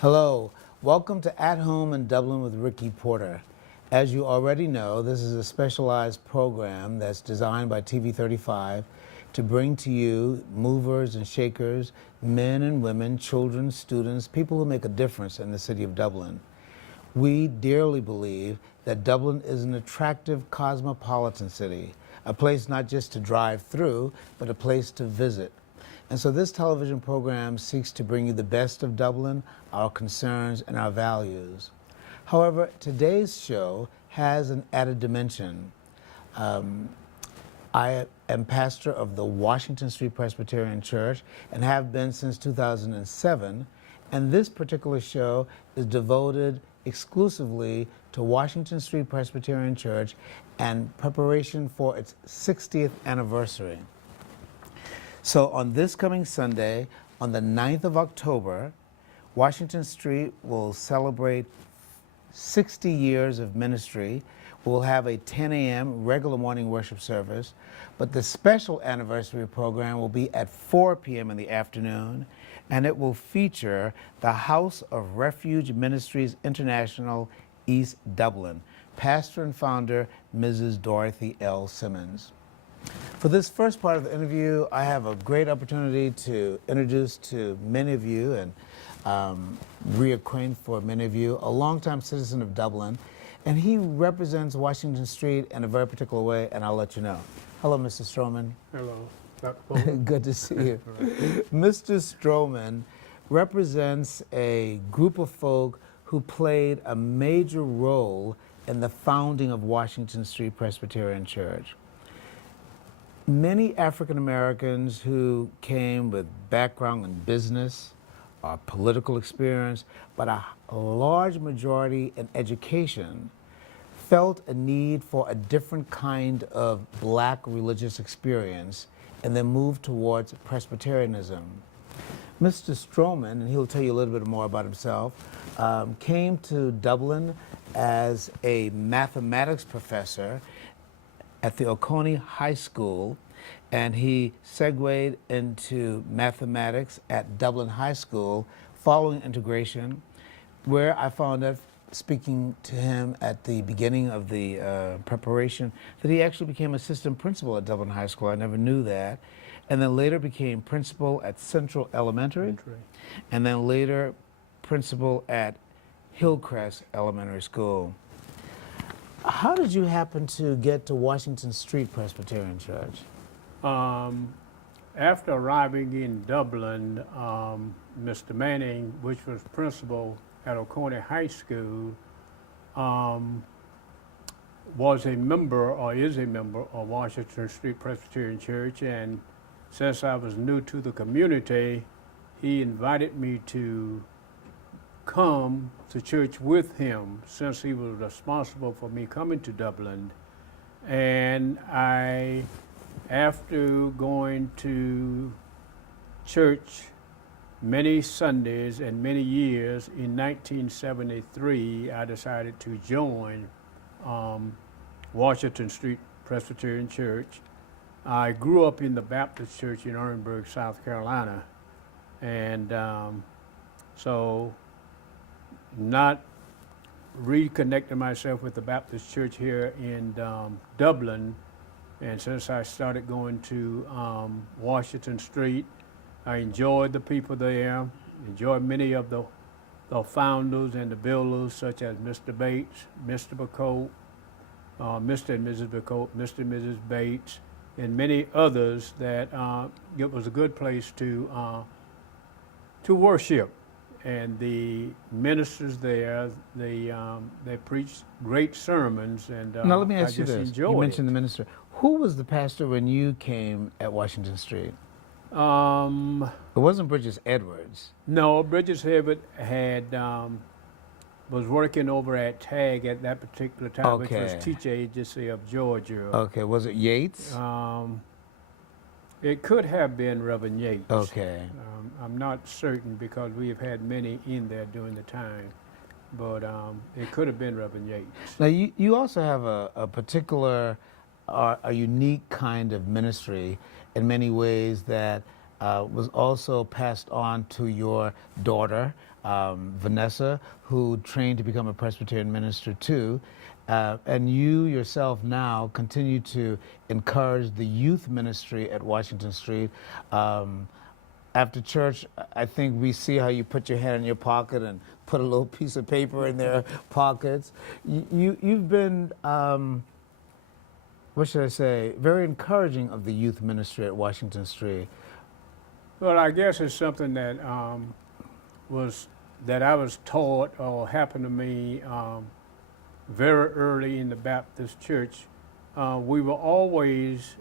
Hello, welcome to At Home in Dublin with Ricky Porter. As you already know, this is a specialized program that's designed by TV35 to bring to you movers and shakers, men and women, children, students, people who make a difference in the city of Dublin. We dearly believe that Dublin is an attractive cosmopolitan city, a place not just to drive through, but a place to visit. And so this television program seeks to bring you the best of Dublin, our concerns, and our values. However, today's show has an added dimension. I am pastor of the Washington Street Presbyterian Church and have been since 2007, and this particular show is devoted exclusively to Washington Street Presbyterian Church and preparation for its 60th anniversary. So on this coming Sunday, on the 9th of October, Washington Street will celebrate 60 years of ministry. We'll have a 10 a.m. regular morning worship service, but the special anniversary program will be at 4 p.m. in the afternoon, and it will feature the House of Refuge Ministries International, East Dublin, pastor and founder, Mrs. Dorothy L. Simmons. For this first part of the interview, I have a great opportunity to introduce to many of you and reacquaint for many of you a longtime citizen of Dublin, and he represents Washington Street in a very particular way, and I'll let you know. Hello, Mr. Stroman. Hello. Good to see you. Mr. Stroman represents a group of folk who played a major role in the founding of Washington Street Presbyterian Church. Many African Americans who came with background in business or political experience, but a large majority in education, felt a need for a different kind of black religious experience and then moved towards Presbyterianism. Mr. Stroman, and he'll tell you a little bit more about himself, came to Dublin as a mathematics professor at the Oconee High School, and he segued into mathematics at Dublin High School following integration, where I found out, speaking to him at the beginning of the preparation, that he actually became assistant principal at Dublin High School. I never knew that. And then later became principal at Central Elementary, and then later principal at Hillcrest Elementary School. How did you happen to get to Washington Street Presbyterian Church? After arriving in Dublin, Mr. Manning, which was principal at Oconee High School, was a member or is a member of Washington Street Presbyterian Church, and since I was new to the community, he invited me to come to church with him since he was responsible for me coming to Dublin. And after going to church many Sundays and many years, in 1973, I decided to join Washington Street Presbyterian Church. I grew up in the Baptist Church in Orangeburg, South Carolina, and so not reconnecting myself with the Baptist Church here in Dublin. And since I started going to Washington Street, I enjoyed the people there, enjoyed many of the founders and the builders, such as Mr. Bates, Mr. Bacote, Mr. and Mrs. Bacote, Mr. and Mrs. Bates, and many others, that it was a good place to worship. And the ministers there, they preached great sermons, and now let me ask you this. You mentioned the minister. Who was the pastor when you came at Washington Street? It wasn't Bridges Edwards. No, Bridges Edwards was working over at TAG at that particular time, which was Teacher Agency of Georgia. Okay, was it Yates? It could have been Reverend Yates. Okay. I'm not certain because we have had many in there during the time, but it could have been Reverend Yates. Now, you also have a particular, a unique kind of ministry in many ways that was also passed on to your daughter, Vanessa, who trained to become a Presbyterian minister too. And you yourself now continue to encourage the youth ministry at Washington Street. After church, I think we see how you put your hand in your pocket and put a little piece of paper in their pockets. You've been, what should I say, very encouraging of the youth ministry at Washington Street. Well, I guess it's something that I was taught or happened to me very early in the Baptist church. We were always,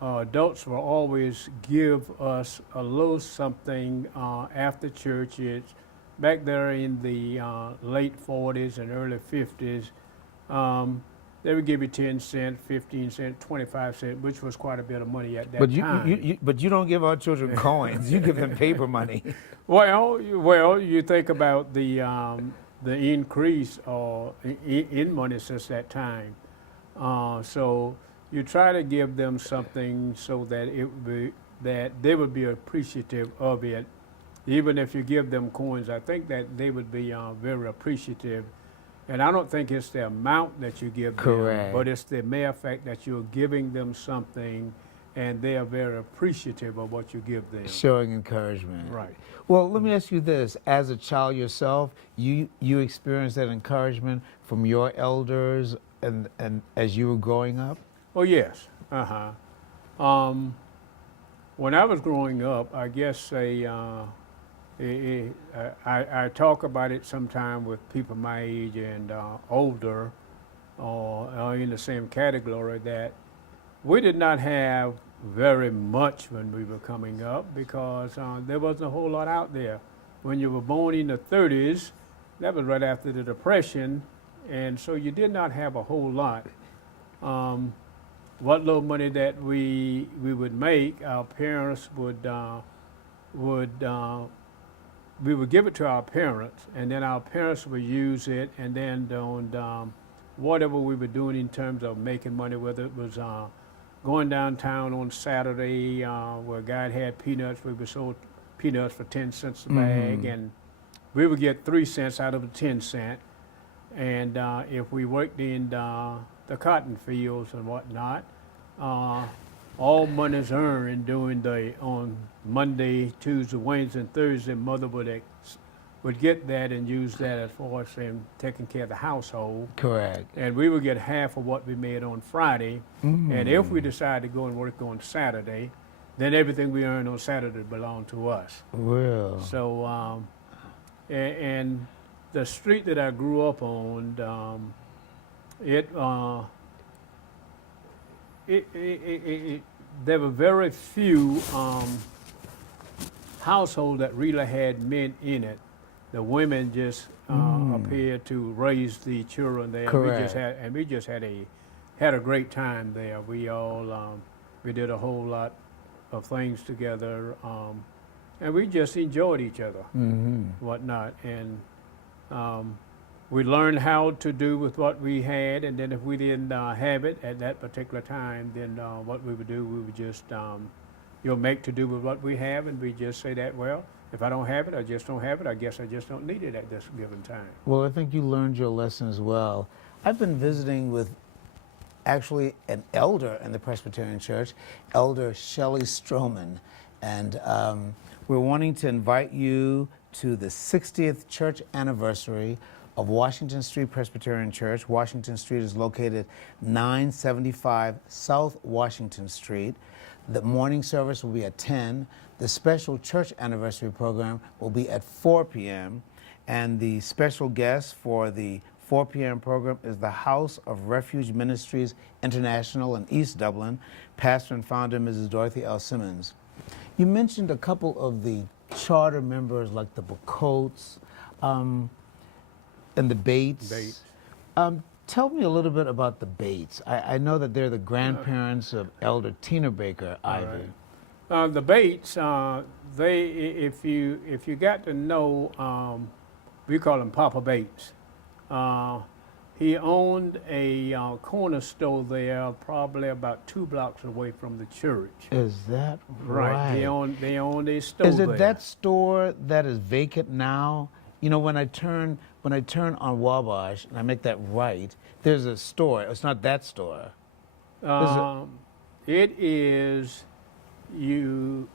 adults will always give us a little something after church. It's back there in the late 40s and early 50s. They would give you 10 cents, 15 cents, 25 cents, which was quite a bit of money at that time. But you don't give our children coins. You give them paper money. Well, you think about the increase in money since that time. So you try to give them something so that they would be appreciative of it. Even if you give them coins, I think that they would be very appreciative. And I don't think it's the amount that you give them, but it's the mere fact that you're giving them something and they are very appreciative of what you give them. Showing encouragement. Right. Well, let me ask you this. As a child yourself, you experienced that encouragement from your elders and as you were growing up? Oh, yes. When I was growing up, I guess I talk about it sometime with people my age and older, or in the same category, that we did not have very much when we were coming up because there wasn't a whole lot out there. When you were born in the 30s, that was right after the Depression, and so you did not have a whole lot. What little money that we would make, our parents we would give it to our parents, and then our parents would use it, and then on whatever we were doing in terms of making money, whether it was going downtown on Saturday where God had peanuts, we would sold peanuts for 10 cents a bag, and we would get 3 cents out of the 10 cent. And if we worked in the cotton fields and whatnot, all money's earned on Monday, Tuesday, Wednesday, and Thursday. Mother would get that and use that as far as taking care of the household. Correct. And we would get half of what we made on Friday. And if we decided to go and work on Saturday, then everything we earned on Saturday belonged to us. Well. So, and the street that I grew up on, there were very few households that really had men in it. The women just appeared to raise the children there. Correct. We just had a great time there. We all we did a whole lot of things together, and we just enjoyed each other, whatnot, and we learned how to do with what we had, and then if we didn't have it at that particular time, then what we would do, we would just make to do with what we have, and we just say that, well, if I don't have it, I just don't have it. I guess I just don't need it at this given time. Well, I think you learned your lesson as well. I've been visiting with actually an elder in the Presbyterian Church, Elder Shelley Stroman, and we're wanting to invite you to the 60th church anniversary of Washington Street Presbyterian Church. Washington Street is located 975 South Washington Street. The morning service will be at 10. The special church anniversary program will be at 4 p.m. And the special guest for the 4 p.m. program is the House of Refuge Ministries International in East Dublin, pastor and founder Mrs. Dorothy L. Simmons. You mentioned a couple of the charter members like the Bacotes, and the Bates. Tell me a little bit about the Bates. I know that they're the grandparents of Elder Tina Baker Ivy. Right. The Bates, if you got to know, we call them Papa Bates. He owned a corner store there, probably about 2 blocks away from the church. Is that right? They owned a store Is it there. that store that is vacant now? You know, when I turn on Wabash and I make that right, there's a store. It's not that store. It is you.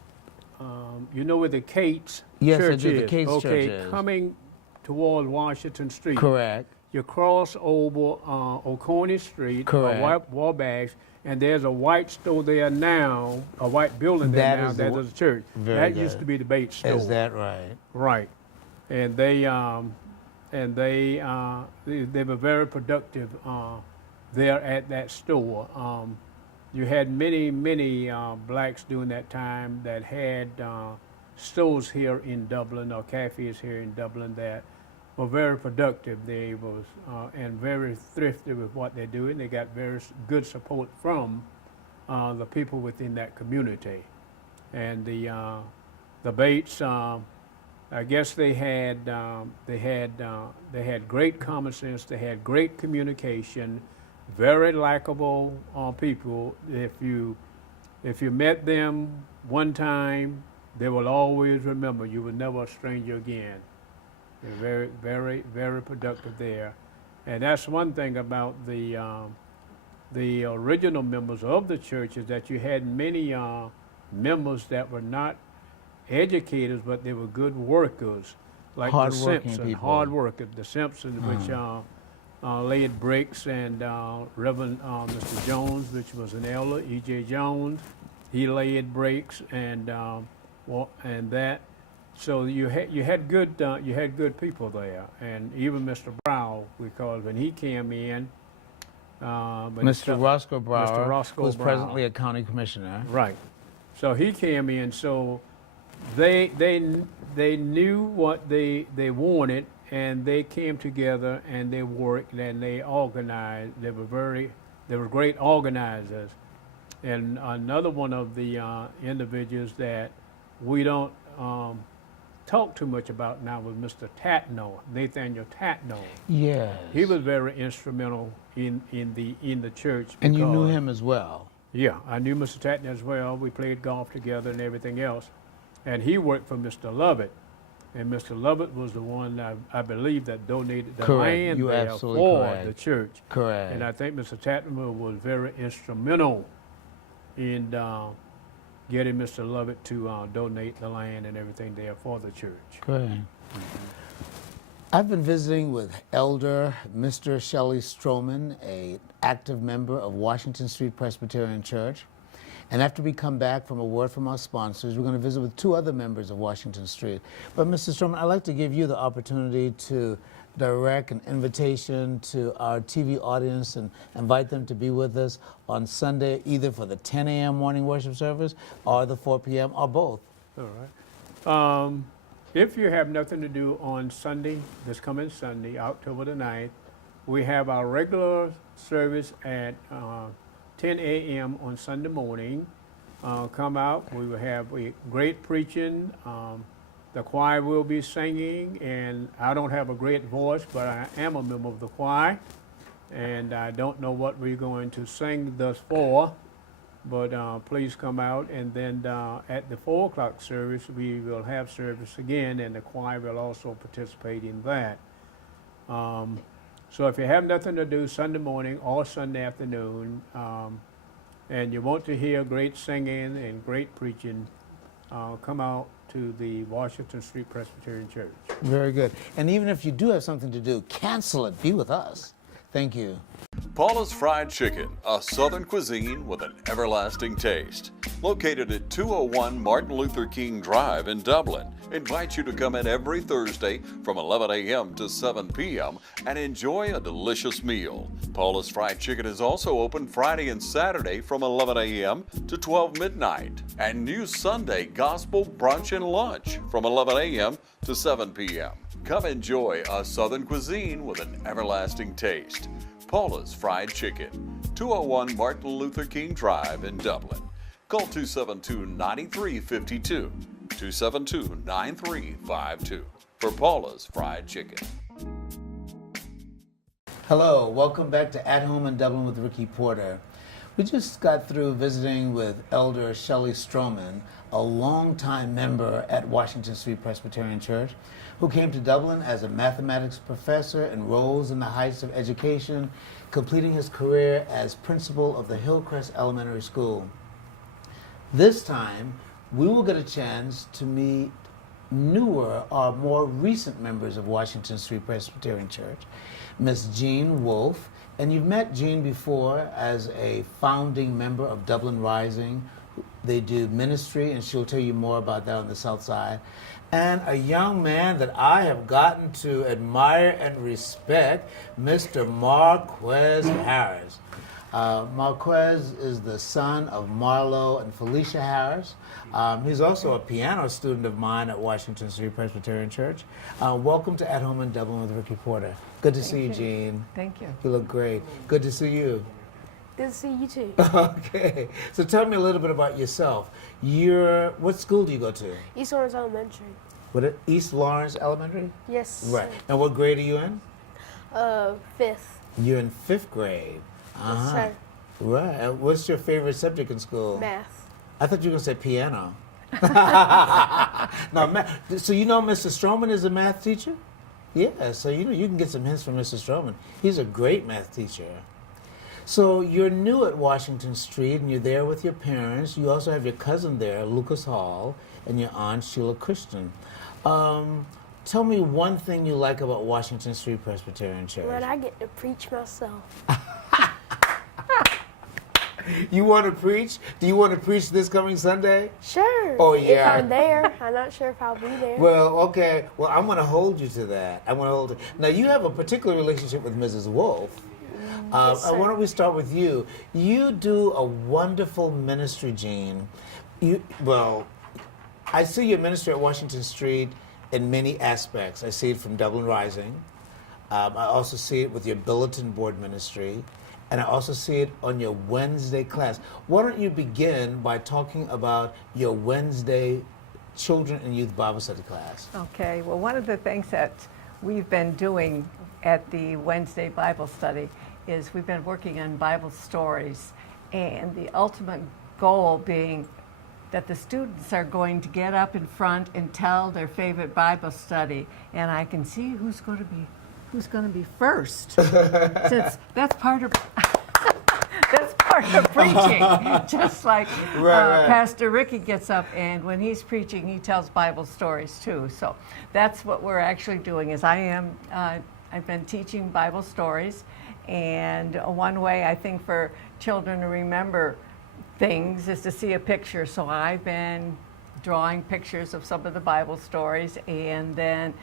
You know where the Cates Yes, I Church do. is? The Cates okay, Church is. coming toward Washington Street. Correct. You cross over Oconee Street, Correct. Wabash, and there's a white store there now, a white building there That now. is That is a church. Very That good. used to be the Bates store. Is that right? Right, and they were very productive there at that store. You had many blacks during that time that had stores here in Dublin, or cafes here in Dublin, that were very productive. They was and very thrifty with what they're doing. They got very good support from the people within that community, and the Bates. I guess they had great common sense. They had great communication, very likable people. If you met them one time, they will always remember you. Were never a stranger again. They're very productive there, and that's one thing about the original members of the church, is that you had many members that were not educators, but they were good workers, like the Simpson, hard workers. The Simpsons, which laid bricks, and Reverend Mr. Jones, which was an elder, E.J. Jones, he laid bricks, and that. So you had good people there, and even Mr. Brow, because when he came in, Mr. Roscoe Brower, who's Brower, presently a county commissioner. Right. So he came in. So they knew what they wanted, and they came together and they worked and they organized. They were great organizers. And another one of the individuals that we don't talk too much about now was Mr. Tatno, Nathaniel Tatno. Yes. He was very instrumental in the church. And you knew him as well. Yeah, I knew Mr. Tatno as well. We played golf together and everything else. And he worked for Mr. Lovett. And Mr. Lovett was the one, I believe, that donated the land there for the church. Correct. And I think Mr. Tatman was very instrumental in getting Mr. Lovett to donate the land and everything there for the church. Correct. I've been visiting with Elder Mr. Shelley Stroman, an active member of Washington Street Presbyterian Church. And after we come back from a word from our sponsors, we're going to visit with 2 other members of Washington Street. But Mr. Stroman, I'd like to give you the opportunity to direct an invitation to our TV audience and invite them to be with us on Sunday, either for the 10 a.m. morning worship service or the 4 p.m. or both. All right. If you have nothing to do on Sunday, this coming Sunday, October the 9th, we have our regular service at 10 a.m. on Sunday morning. Come out. We will have great preaching. The choir will be singing, and I don't have a great voice, but I am a member of the choir, and I don't know what we're going to sing thus far, but please come out. And then at the 4 o'clock service, we will have service again, and the choir will also participate in that. So if you have nothing to do Sunday morning or Sunday afternoon, and you want to hear great singing and great preaching, come out to the Washington Street Presbyterian Church. Very good. And even if you do have something to do, cancel it. Be with us. Thank you. Paula's Fried Chicken, a Southern cuisine with an everlasting taste. Located at 201 Martin Luther King Drive in Dublin, invites you to come in every Thursday from 11 a.m. to 7 p.m. and enjoy a delicious meal. Paula's Fried Chicken is also open Friday and Saturday from 11 a.m. to 12 midnight. And new Sunday gospel brunch and lunch from 11 a.m. to 7 p.m. Come enjoy a Southern cuisine with an everlasting taste. Paula's Fried Chicken, 201 Martin Luther King Drive in Dublin. Call 272-9352, 272-9352 for Paula's Fried Chicken. Hello, welcome back to At Home in Dublin with Ricky Porter. We just got through visiting with Elder Shelley Stroman, a longtime member at Washington Street Presbyterian Church, who came to Dublin as a mathematics professor and rose in the heights of education, completing his career as principal of the Hillcrest Elementary School. This time, we will get a chance to meet newer or more recent members of Washington Street Presbyterian Church, Miss Jean Wolfe, and you've met Jean before as a founding member of Dublin Rising. They do ministry, and she'll tell you more about that on the South Side. And a young man that I have gotten to admire and respect, Mr. Marquez Harris. Marquez is the son of Marlo and Felicia Harris. He's also a piano student of mine at Washington Street Presbyterian Church. Welcome to At Home in Dublin with Ricky Porter. Good to see you, Jean. Thank you. You look great. Good to see you. Good to see you too. Okay. So tell me a little bit about yourself. What school do you go to? East Orange Elementary. East Lawrence Elementary? Yes. Right. And what grade are you in? Fifth. You're in 5th grade. Yes, sir. Right. And what's your favorite subject in school? Math. I thought you were going to say piano. No, math. So you know Mr. Stroman is a math teacher? Yeah, so you can get some hints from Mr. Stroman. He's a great math teacher. So you're new at Washington Street, and you're there with your parents. You also have your cousin there, Lucas Hall, and your aunt, Sheila Christian. Tell me one thing you like about Washington Street Presbyterian Church. When I get to preach myself. You want to preach? Do you want to preach this coming Sunday? Sure. Oh, yeah. If I'm there. I'm not sure if I'll be there. Well, okay. Well, I'm going to hold you to that. I'm going to hold it. Now, you have a particular relationship with Mrs. Wolfe. Yes, sir. Why don't we start with you? You do a wonderful ministry, Jean. I see your ministry at Washington Street in many aspects. I see it from Dublin Rising. I also see it with your bulletin board ministry. And I also see it on your Wednesday class. Why don't you begin by talking about your Wednesday Children and Youth Bible Study class? Okay, well, one of the things that we've been doing at the Wednesday Bible study is we've been working on Bible stories, and the ultimate goal being that the students are going to get up in front and tell their favorite Bible study, and I can see who's going to be first, since that's part of preaching. Just like Right. Pastor Ricky gets up, and when he's preaching, he tells Bible stories too. So that's what we're actually doing. Is I've been teaching Bible stories, and one way I think for children to remember things is to see a picture. So I've been drawing pictures of some of the Bible stories, and then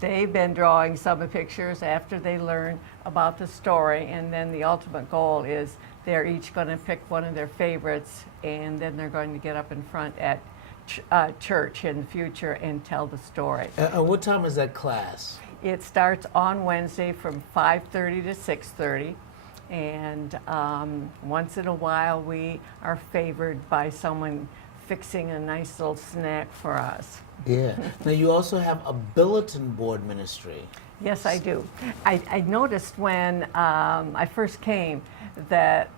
they've been drawing some of the pictures after they learn about the story, and then the ultimate goal is they're each going to pick one of their favorites, and then they're going to get up in front at church in the future and tell the story. What time is that class? It starts on Wednesday from 5:30 to 6:30. And once in a while we are favored by someone fixing a nice little snack for us. Yeah. Now you also have a bulletin board ministry. Yes, I do. I noticed when I first came that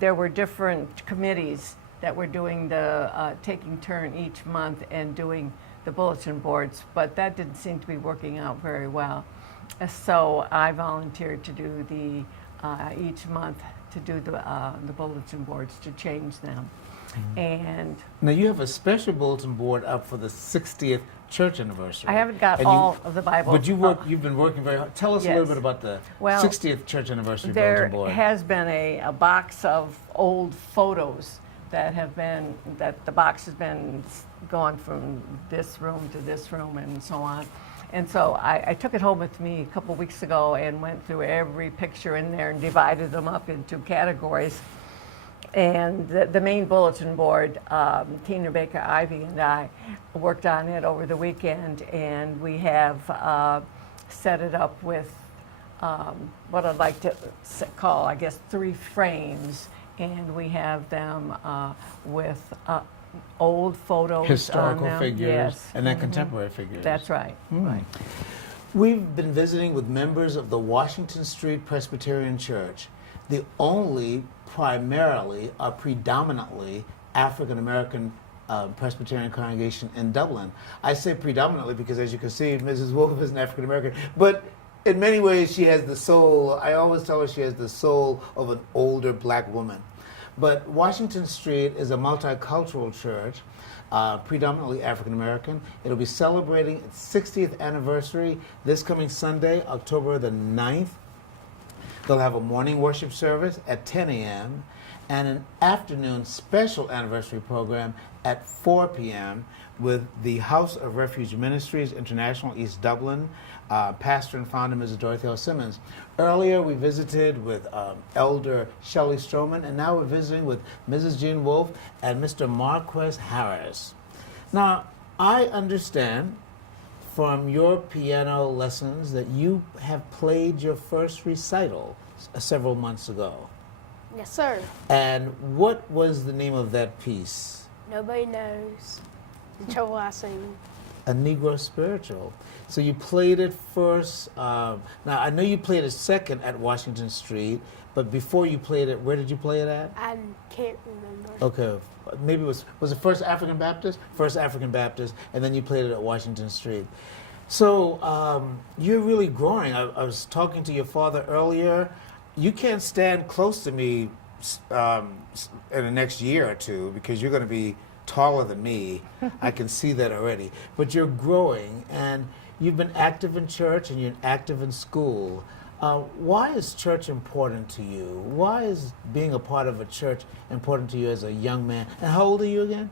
there were different committees that were doing the taking turn each month and doing the bulletin boards, but that didn't seem to be working out very well. So I volunteered to do the each month to do the bulletin boards, to change them. And now you have a special bulletin board up for the 60th church anniversary. I haven't got all of the Bible. But you've been working very hard. Tell us a little bit about the 60th church anniversary bulletin board. There has been a box of old photos that the box has been gone from this room to this room and so on. And so I took it home with me a couple weeks ago and went through every picture in there and divided them up into categories. And the main bulletin board, Tina Baker Ivy and I worked on it over the weekend, and we have set it up with what I'd like to call, I guess, 3 frames, and we have them with old photos historical on them. figures, Yes. and then contemporary figures. That's right. Right. We've been visiting with members of the Washington Street Presbyterian Church, the only primarily or predominantly African American Presbyterian congregation in Dublin. I say predominantly because, as you can see, Mrs. Wolf is an African American, but in many ways she has the soul, I always tell her she has the soul of an older black woman. But Washington Street is a multicultural church, predominantly African American. It'll be celebrating its 60th anniversary this coming Sunday, October the 9th. They'll have a morning worship service at 10 a.m. and an afternoon special anniversary program at 4 p.m. with the House of Refuge Ministries International, East Dublin, pastor and founder Mrs. Dorothy L. Simmons. Earlier we visited with Elder Shelley Stroman, and now we're visiting with Mrs. Jean Wolfe and Mr. Marquez Harris. Now, I understand from your piano lessons that you have played your first recital several months ago. Yes, sir. And what was the name of that piece? Nobody knows the trouble I sing. A Negro Spiritual. So you played it first. Now, I know you played it second at Washington Street, but before you played it, where did you play it at? I can't remember. Okay, maybe it was it First African Baptist? First African Baptist, and then you played it at Washington Street. So you're really growing. I was talking to your father earlier. You can't stand close to me in the next year or two because you're going to be taller than me. I can see that already. But you're growing, and you've been active in church and you're active in school. Why is church important to you? Why is being a part of a church important to you as a young man? And how old are you again?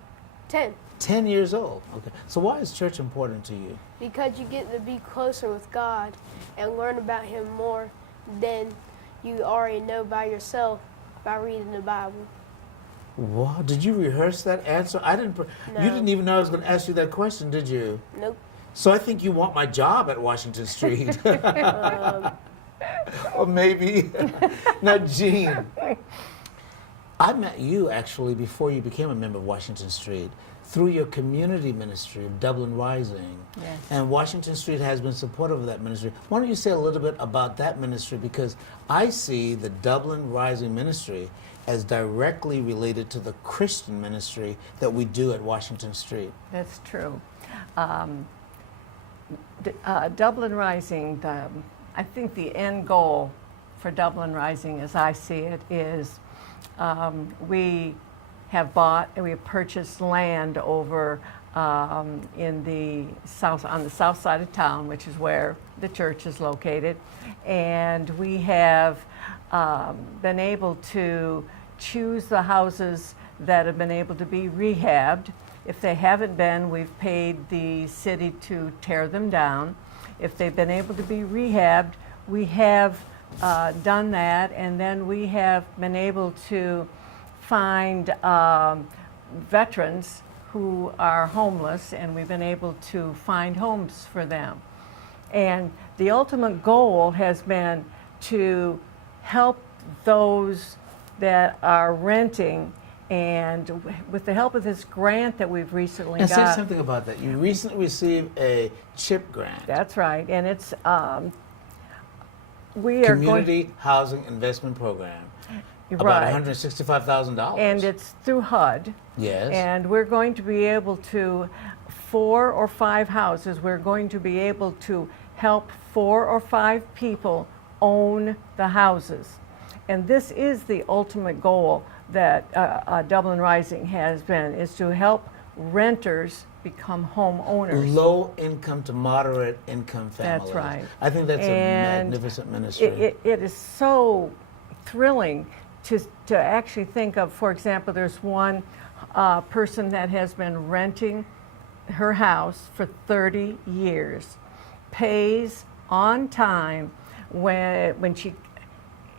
10. 10 years old. Okay. So why is church important to you? Because you get to be closer with God and learn about Him more than you already know by yourself by reading the Bible. Wow, did you rehearse that answer? I didn't. No. You didn't even know I was going to ask you that question, did you? Nope. So I think you want my job at Washington Street. Or maybe. Now, Jean, I met you actually before you became a member of Washington Street through your community ministry of Dublin Rising. Yes. And Washington Street has been supportive of that ministry. Why don't you say a little bit about that ministry? Because I see the Dublin Rising ministry as directly related to the Christian ministry that we do at Washington Street. That's true. Dublin Rising, I think the end goal for Dublin Rising, as I see it, is we have bought and we have purchased land over in the south, on the south side of town, which is where the church is located, and we have been able to choose the houses that have been able to be rehabbed. If they haven't been, we've paid the city to tear them down. If they've been able to be rehabbed, we have done that, and then we have been able to find veterans who are homeless, and we've been able to find homes for them. And the ultimate goal has been to help those that are renting, and with the help of this grant that we've recently And got. say something about that. You recently received a CHIP grant. That's right, and it's we are Community Housing Investment Program. About right, $165,000. and it's through HUD. Yes. And we're going to be able to, 4 or 5 houses, we're going to be able to help 4 or 5 people own the houses. And this is the ultimate goal that Dublin Rising has been, is to help renters become homeowners. Low income to moderate income families. That's right. I think that's And a magnificent ministry. It is so thrilling to actually think of, for example, there's one person that has been renting her house for 30 years, pays on time when she,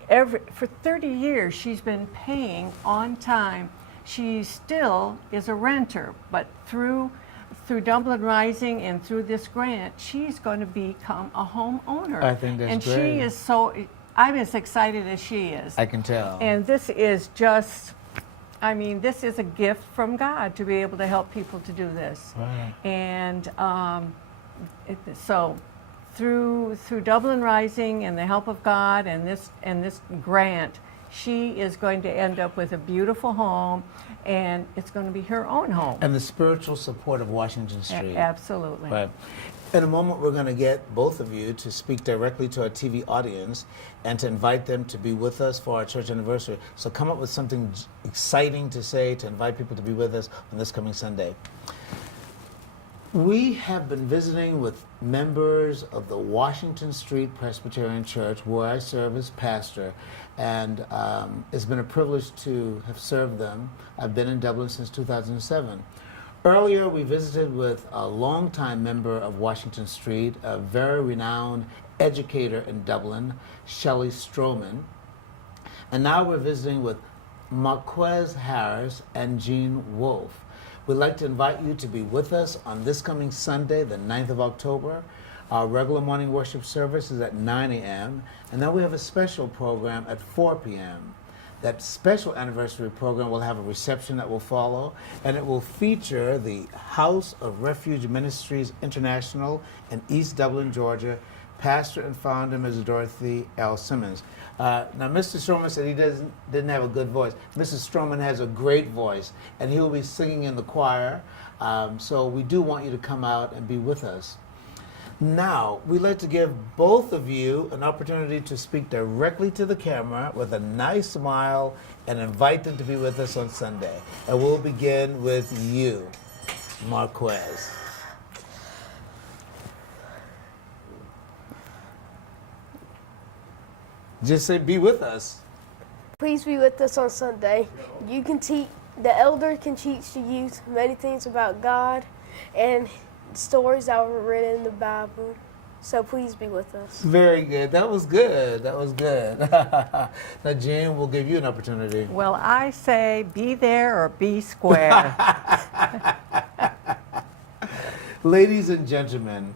for 30 years she's been paying on time. She still is a renter, but through Dublin Rising and through this grant, she's going to become a homeowner. I think that's and great. she is so, I'm as excited as she is. I can tell. And this is just, I mean, this is a gift from God to be able to help people to do this. Right. And so through Dublin Rising and the help of God and this grant, she is going to end up with a beautiful home, and it's going to be her own home. And the spiritual support of Washington Street. Absolutely. Right. In a moment, we're going to get both of you to speak directly to our TV audience and to invite them to be with us for our church anniversary. So come up with something exciting to say to invite people to be with us on this coming Sunday. We have been visiting with members of the Washington Street Presbyterian Church, where I serve as pastor, and it's been a privilege to have served them. I've been in Dublin since 2007. Earlier, we visited with a longtime member of Washington Street, a very renowned educator in Dublin, Shelley Stroman. And now we're visiting with Marquez Harris and Jean Wolfe. We'd like to invite you to be with us on this coming Sunday, the 9th of October. Our regular morning worship service is at 9 a.m., and then we have a special program at 4 p.m. That special anniversary program will have a reception that will follow, and it will feature the House of Refuge Ministries International in East Dublin, Georgia, pastor and founder Mrs. Dorothy L. Simmons. Now, Mr. Stroman said he didn't have a good voice. Mrs. Stroman has a great voice, and he will be singing in the choir. So we do want you to come out and be with us. Now, we'd like to give both of you an opportunity to speak directly to the camera with a nice smile and invite them to be with us on Sunday. And we'll begin with you, Marquez. Just say, be with us. Please be with us on Sunday. You can teach, the elder can teach the youth many things about God and stories that were written in the Bible. So please be with us. Very good. That was good. That was good. Now, Jean, we'll give you an opportunity. Well, I say be there or be square. Ladies and gentlemen,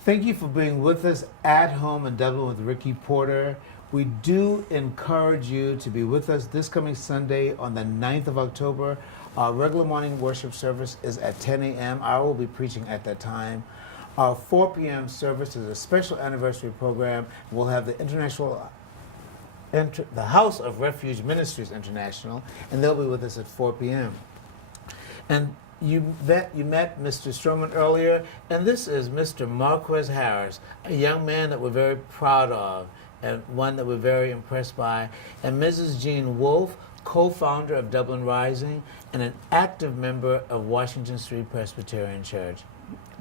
thank you for being with us at home in Dublin with Ricky Porter. We do encourage you to be with us this coming Sunday on the 9th of October. Our regular morning worship service is at 10 a.m. I will be preaching at that time. Our 4 p.m. service is a special anniversary program. We'll have the the House of Refuge Ministries International, and they'll be with us at 4 p.m. And you met Mr. Stroman earlier, and this is Mr. Marquez Harris, a young man that we're very proud of, and one that we're very impressed by, and Mrs. Jean Wolfe, co-founder of Dublin Rising, and an active member of Washington Street Presbyterian Church.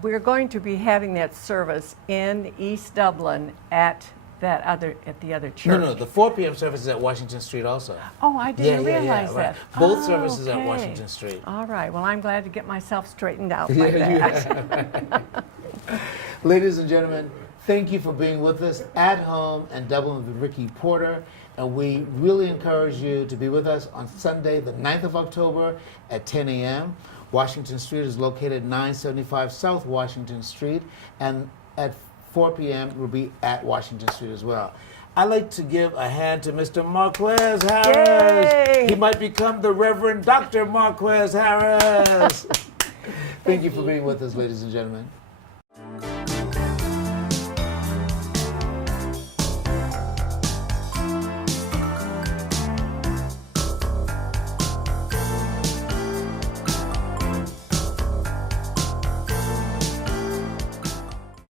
We're going to be having that service in East Dublin at the other church. No, the 4 p.m. service is at Washington Street also. Oh, I didn't realize right. that. Both services okay. at Washington Street. All right. Well, I'm glad to get myself straightened out like that. Ladies and gentlemen, thank you for being with us at home and Dublin with Ricky Porter. And we really encourage you to be with us on Sunday, the 9th of October at 10 a.m. Washington Street is located 975 South Washington Street. And at 4 p.m. we'll be at Washington Street as well. I'd like to give a hand to Mr. Marquez Harris. Yay! He might become the Reverend Dr. Marquez Harris. Thank you for being with us, ladies and gentlemen.